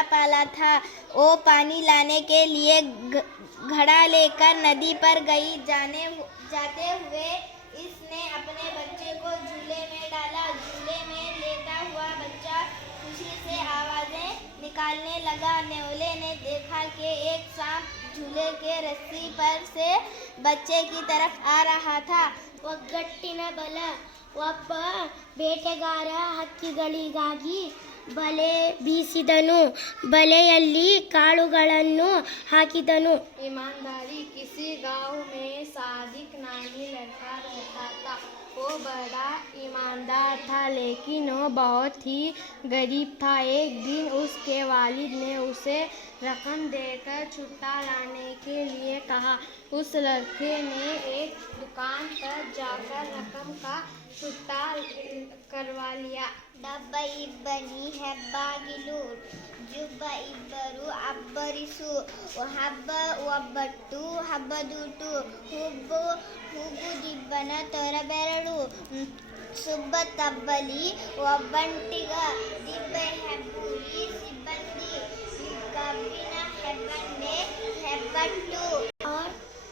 बकरा पाला था। वो पानी लाने के लिए घड़ा लेकर नदी पर गई। जाते हुए इसने अपने बच्चे को झूले में डाला। झूले में लेटा हुआ बच्चा खुशी से आवाजें निकालने लगा। नेवले ने देखा कि एक सांप झूले के रस्सी पर से बच्चे की तरफ आ रहा था। ಒಗ್ಗಟ್ಟಿನ ಬಲ. ಒಬ್ಬ ಬೇಟೆಗಾರ ಹಕ್ಕಿಗಳಿಗಾಗಿ ಬಲೆ ಬೀಸಿದನು. ಬಲೆಯಲ್ಲಿ ಕಾಳುಗಳನ್ನು ಹಾಕಿದನು. ईमानदारी. किसी गांव में सादिक नामी लड़का रहता था। वो बड़ा ईमानदार था लेकिन वो बहुत ही गरीब था। एक दिन उसके वालिद ने उसे रकम देकर छुट्टा लाने के लिए कहा। उस लड़के ने एक दुकान पर जाकर रकम का छुट्टा करवा लिया। ಡಬ್ಬ ಇಬ್ಬನಿ ಹೆಬ್ಬಾಗಿಲು. ಜುಬ್ಬ ಇಬ್ಬರು ಅಬ್ಬರಿಸು. ಹಬ್ಬ ಒಬ್ಬಟ್ಟು ಹಬ್ಬದೂಟು. ಹೂಗುದಿಬ್ಬನ ತೊರಬೆರಳು. ಸುಬ್ಬ ತಬ್ಬಲಿ ಒಬ್ಬಂಟಿಗ. ದಿಬ್ಬ ಹೆಬ್ಬುಲಿ ಸಿಬ್ಬಂದಿ. ಕಬ್ಬಿನ ಹೆಬ್ಬಂಡೆ ಹೆಬ್ಬಟ್ಟು. और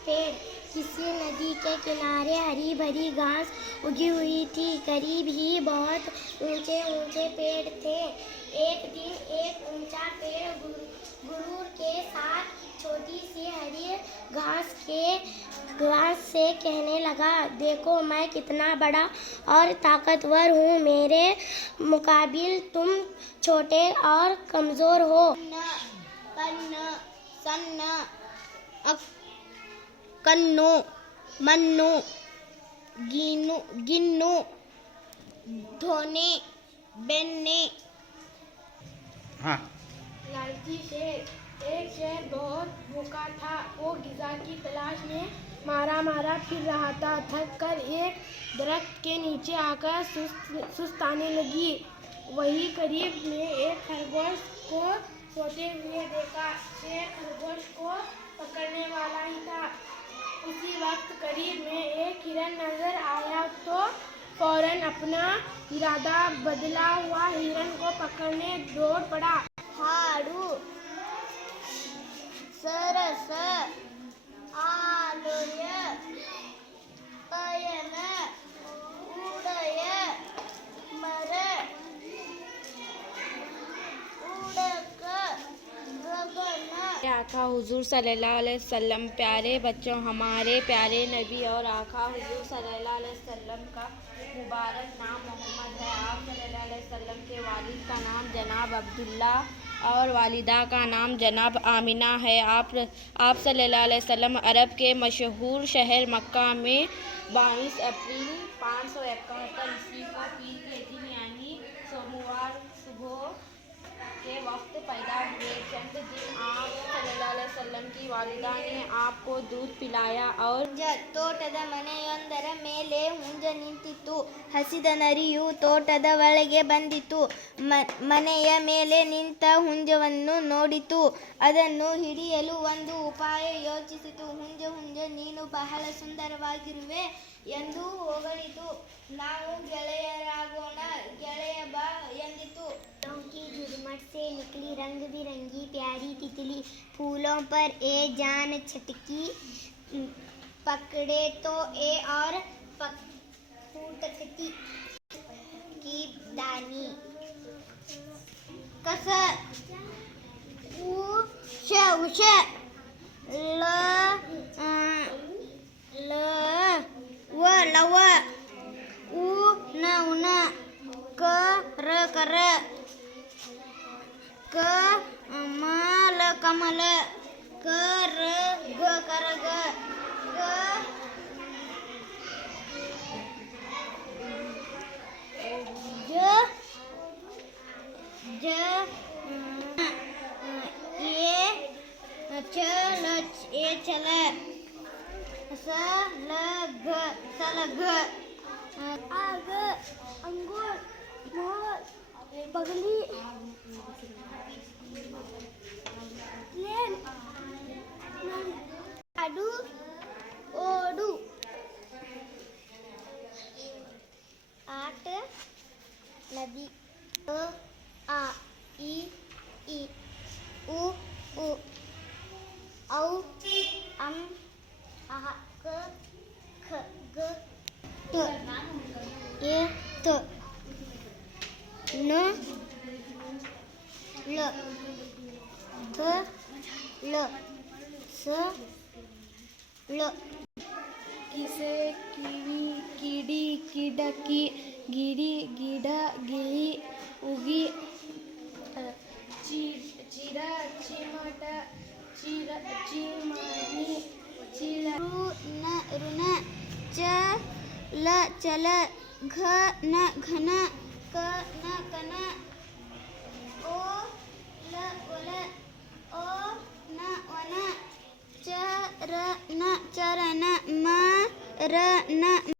पेड़. किसी नदी के किनारे हरी भरी घास उगी हुई थी। करीब ही बहुत ऊंचे ऊंचे पेड़ थे। एक दिन एक ऊंचा पेड़ गुरूर के साथ छोटी सी हरी घास से कहने लगा, देखो मैं कितना बड़ा और ताकतवर हूँ। मेरे मुकाबिल तुम छोटे और कमजोर हो। पन्न सन्न कन्नु मन्नु गिन्नु धोने बेन्ने। हाँ। लालची शेर. एक शेर बहुत भूखा था। वो ग़िज़ा की तलाश में मारा फिर रहा था। थक कर एक दरख्त के नीचे आकर सुस्ताने लगी। वही करीब में एक खरगोश को सोते हुए देखा। शेर खरगोश को पकड़ने वाला ही था। उसी वक्त करीब में एक हिरन नजर आया तो फौरन अपना इरादा बदला हुआ हिरन को पकड़ने दौड़ पड़ा। ಹಾಡು. ಸರಸ ಆಲಯ ಪಯನ ಉಡಯ ಮರ उड़क गगन. आका हुजूर सल्लल्लाहु अलैहि वसल्लम. प्यारे बच्चों, हमारे प्यारे नबी और आका हुजूर सल्लल्लाहु अलैहि वसल्लम का मुबारक नाम मोहम्मद है। आप सल्लल्लाहु अलैहि वसल्लम के वालिद का नाम जनाब अब्दुल्ला और वालिदा का नाम जनाब आमिना है। आप सल्लल्लाहु अलैहि वसल्लम अरब के मशहूर शहर मक्का में 22 अप्रैल 571 ईस्वी को पीर के दिन यानी सोमवार सुबह के वक्त पैदा हुए। चंद दिन आप सल्लल्लाहु अलैहि वसल्लम की वालिदा ने आपको दूध पिलाया और ತೋಟದ ಮನೆಯೊಂದರ ಮೇಲೆ ಹುಂಜ ನಿಂತಿತ್ತು. ಹಸಿದ ನರಿಯು ತೋಟದ ಒಳಗೆ ಬಂದಿತು. ಮನೆಯ ಮೇಲೆ ನಿಂತ ಹುಂಜವನ್ನು ನೋಡಿತು. ಅದನ್ನು ಹಿಡಿಯಲು ಒಂದು ಉಪಾಯ ಯೋಚಿಸಿತು. ಹುಂಜ ನೀನು ಬಹಳ ಸುಂದರವಾಗಿರುವೆ ಎಂದು ಹೊಗಳಿತು. ನಾವು ಗೆಳೆಯರಾಗೋಣ, ಗೆಳೆಯ ಬಾ ಎಂದಿತು. की झुरमट से निकली रंग बिरंगी प्यारी तितली. फूलों पर ए जान छटकी. पकड़े तो ए और फूटकती की दानी. कस उषा ल लव उन कर कमल कमल कर ग ज ये चल सलग आग अंगूर मोर बगली प्लेन आडू ओडू. आट नदी अ आ इ उ औ अम अह क ख ग ट ये त न ल क ल स ल किसे कीवी कीड़ी किडकी गिरी गिढ़ गिली उगी चिड़ा चिमट चिमनी ऋण च ल चल घ न घन क न कन ओ ल ओल ओ न वन च र न चरण म र न